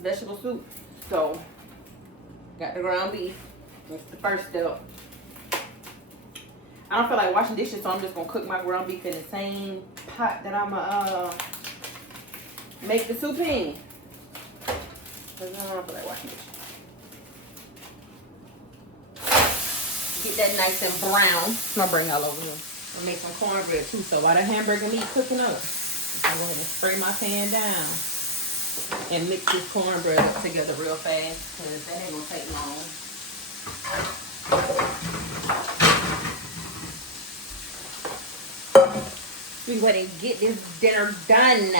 this vegetable soup. So, got the ground beef. That's the first step. I don't feel like washing dishes, so I'm just gonna cook my ground beef in the same pot that I'm gonna make the soup in. Cause I don't feel like washing dishes. Get that nice and brown. I'm gonna bring all over here. I'll make some cornbread too. So while the hamburger meat cooking up, I'm going to spray my pan down and mix this cornbread up together real fast, because that ain't gonna take long. We go ahead and get this dinner done.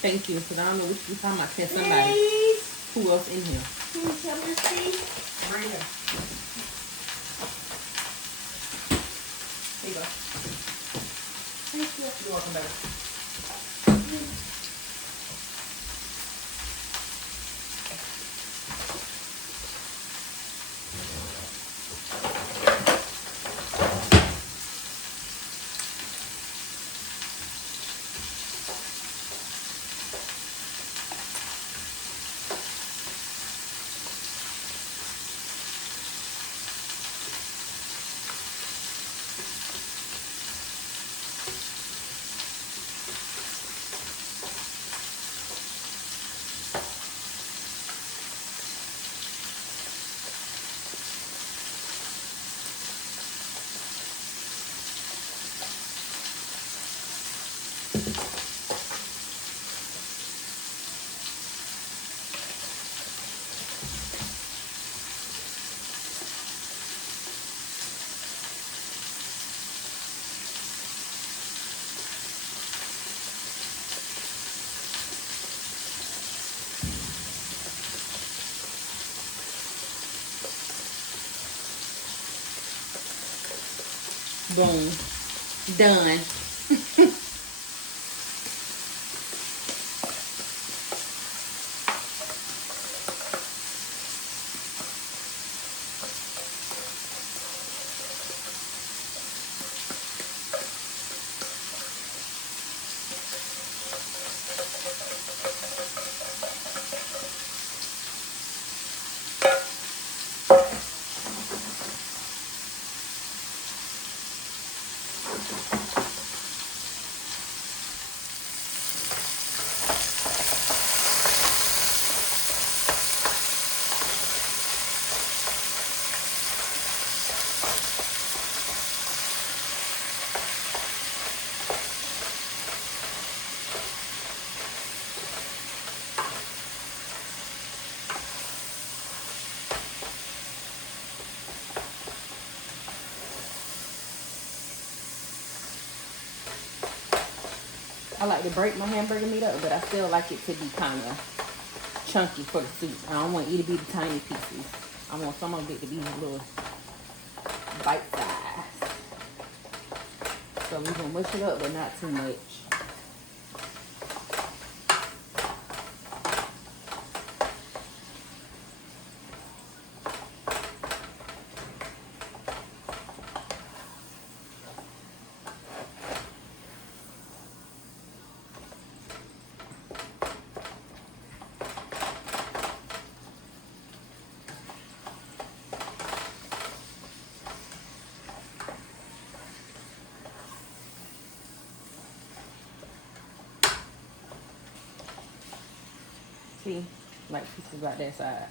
Thank you, because I don't know what you're talking about. Can somebody? Who else in here? Can you tell me, please? Right here. There you go. Thank you. You're welcome, baby. Boom. Done. I like to break my hamburger meat up, but I still like it to be kind of chunky for the soup. I don't want it to be the tiny pieces. I want some of it to be a little bite size. So we're going to mush it up, but not too much. See, like pieces about that size.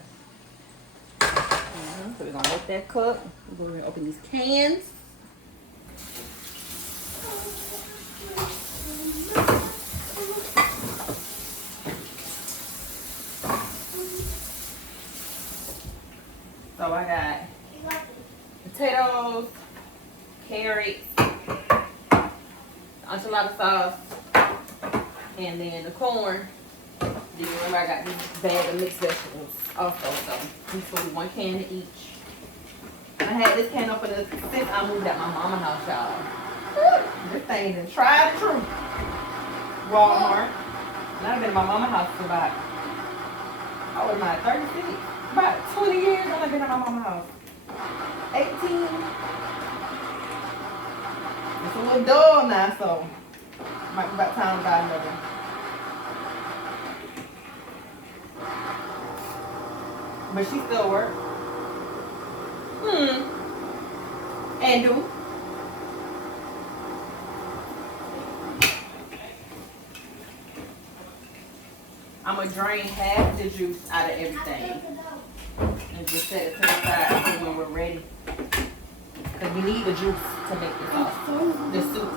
So we're gonna let that cook. We're gonna open these cans. So I got potatoes, carrots, enchilada sauce, and then the corn. Then remember I got this bag of mixed vegetables also. So these will be 1 can of each. And I had this can open since I moved out my mama house, y'all. This thing is tried and true. Walmart. And I've been in my mama house for about, I was like 36. About 20 years I've been in my mama house. 18. It's a little dull now, so might be about time to buy another. But she still works. And do. I'm going to drain half the juice out of everything. And just set it to the side for when we're ready. Because we need the juice to make the sauce. The soup.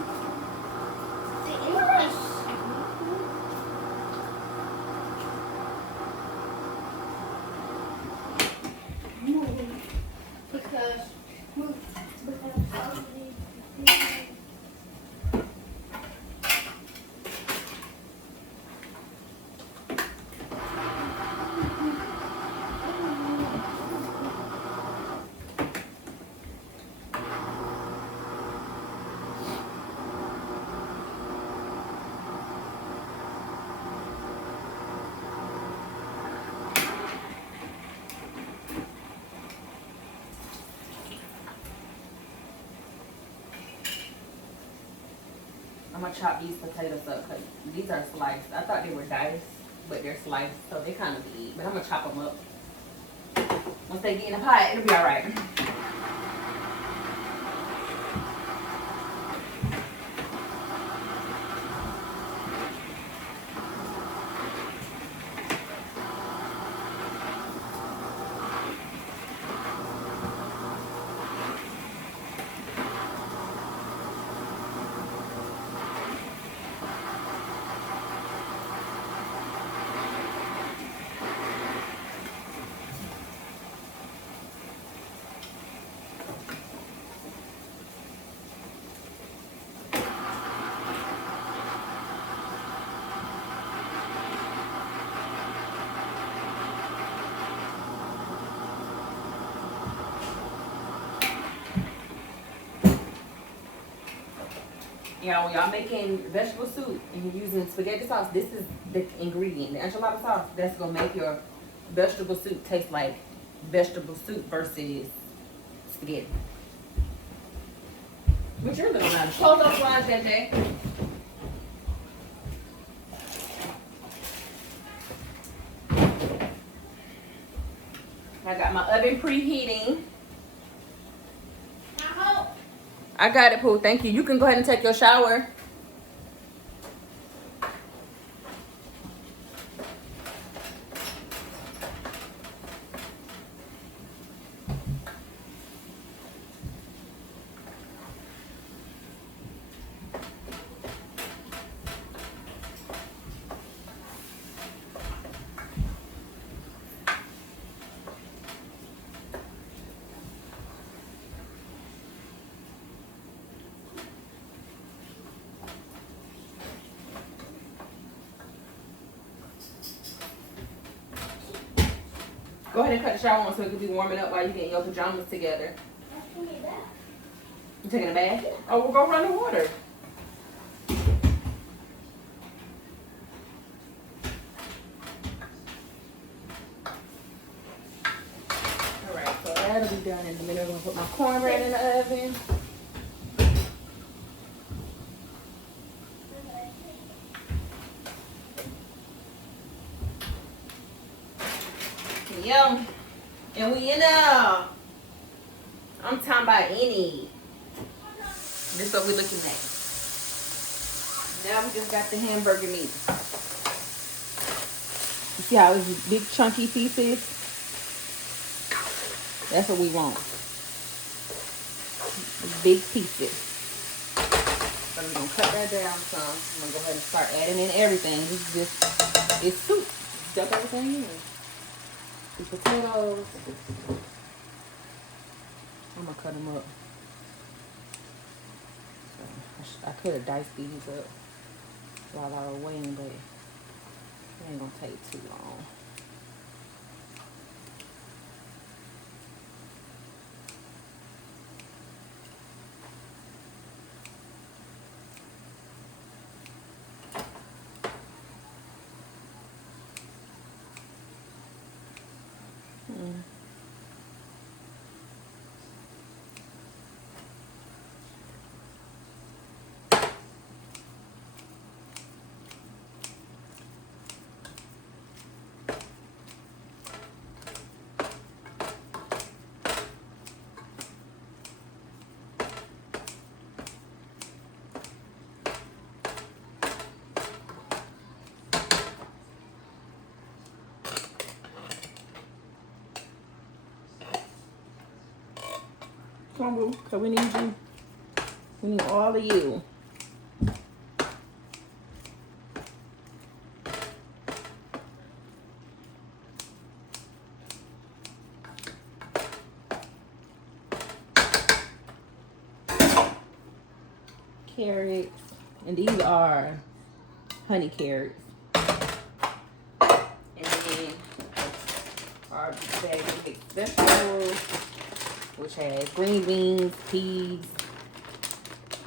I'm gonna chop these potatoes up because these are sliced. I thought they were diced, but they're sliced, so they kind of big. But I'm gonna chop them up. Once they get in the pot, it'll be all right. Yeah, when y'all making vegetable soup and you're using spaghetti sauce, this is the ingredient. The enchilada sauce, that's going to make your vegetable soup taste like vegetable soup versus spaghetti. But you're little now. Close those blinds, JJ. I got my oven preheating. I got it, Pooh. Thank you. You can go ahead and take your shower. Go ahead and cut the shower on so it can be warming up while you get your pajamas together. You taking a bath? Oh, we'll go run the water. Alright, so that'll be done in a minute. I'm going to put my cornbread in the oven. Yum. And we in there. I'm talking about any. This is what we're looking at. Now we just got the hamburger meat. You see how it's big chunky pieces? That's what we want. Big pieces. So we're going to cut that down some. I'm going to go ahead and start adding in everything. This is just, it's soup. Dump everything in. The potatoes. cut them up. So I could have diced these up while I was waiting, but it ain't gonna take too long. Come on, boo. So we need you. We need all of you. Carrots. And these are honey carrots. And then our bag of mixed vegetables, which has green beans, peas,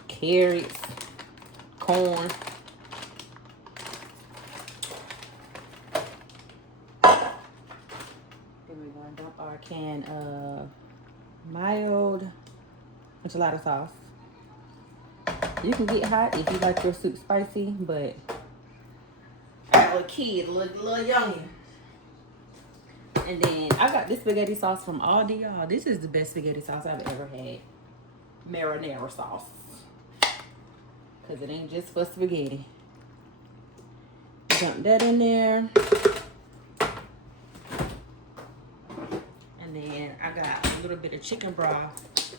carrots, corn. Then we're going to dump our can of mild enchilada sauce. You can get hot if you like your soup spicy, but I have a kid, a little youngin'. And then I got this spaghetti sauce from Aldi, y'all. This is the best spaghetti sauce I've ever had. Marinara sauce. Because it ain't just for spaghetti. Dump that in there. And then I got a little bit of chicken broth.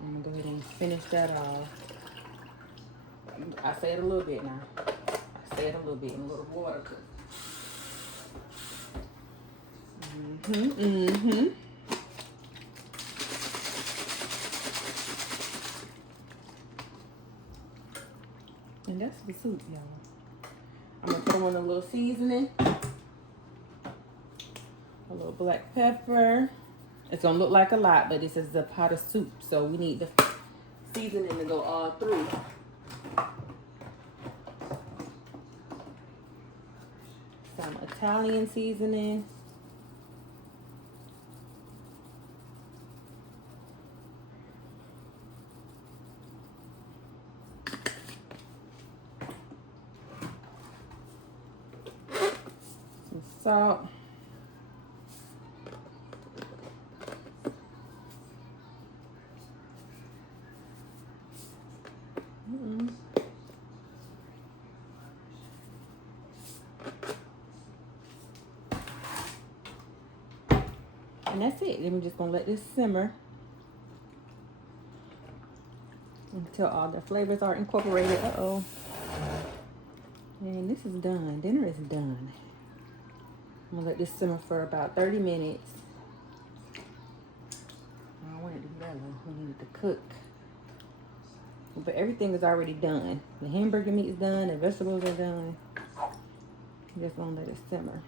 I'm going to go ahead and finish that off. I said a little bit now. I said a little bit in a little water. And that's the soup, y'all. I'm gonna throw in a little seasoning, a little black pepper. It's gonna look like a lot, but this is a pot of soup, so we need the seasoning to go all through. Some Italian seasoning. Some salt. And that's it. Then we're just gonna let this simmer until all the flavors are incorporated. And this is done. Dinner is done. I'm gonna let this simmer for about 30 minutes. I don't want it to be that long. We need it to cook. But everything is already done. The hamburger meat is done. The vegetables are done. Just gonna let it simmer.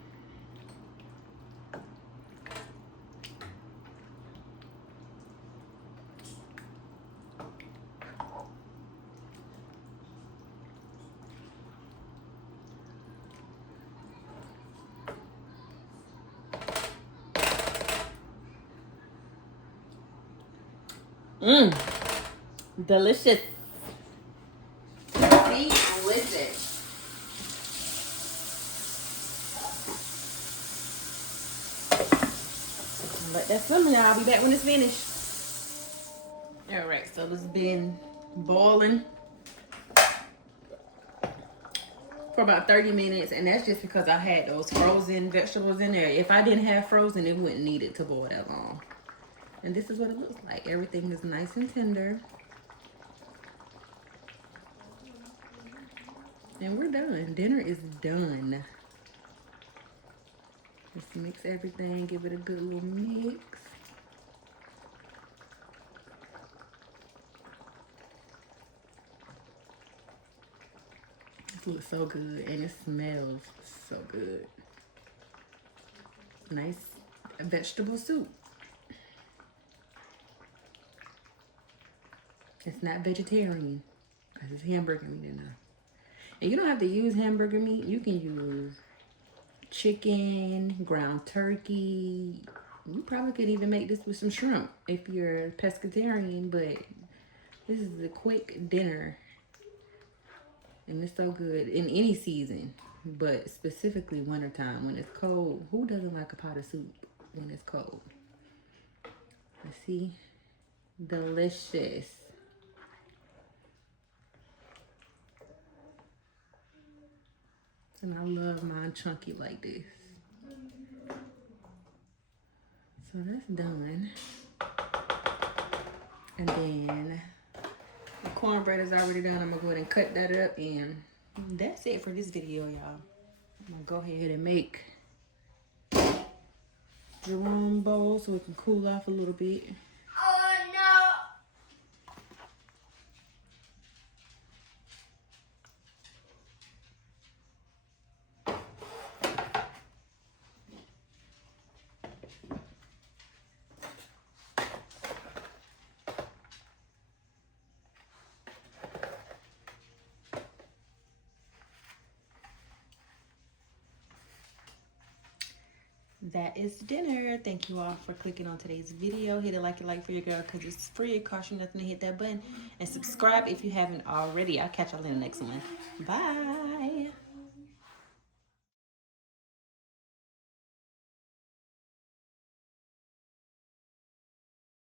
Delicious. Delicious. Let that simmer now. I'll be back when it's finished. All right, so this has been boiling for about 30 minutes, and that's just because I had those frozen vegetables in there. If I didn't have frozen, it wouldn't need it to boil that long. And this is what it looks like. Everything is nice and tender. And we're done. Dinner is done. Just mix everything, give it a good little mix. Looks so good, and it smells so good. Nice vegetable soup. It's not vegetarian because it's hamburger meat enough. And you don't have to use hamburger meat. You can use chicken, ground turkey. You probably could even make this with some shrimp if you're a pescatarian, but this is a quick dinner. And it's so good in any season, but specifically wintertime when it's cold. Who doesn't like a pot of soup when it's cold? Let's see. Delicious. And I love mine chunky like this. So that's done. And then the cornbread is already done. I'm gonna go ahead and cut that up, and that's it for this video, y'all. I'm gonna go ahead and make Jerome bowl so it can cool off a little bit. Oh no! That is dinner. Thank you all for clicking on today's video. Hit it like for your girl because it's free. It costs you nothing to hit that button. And subscribe if you haven't already. I'll catch y'all in the next one. Bye.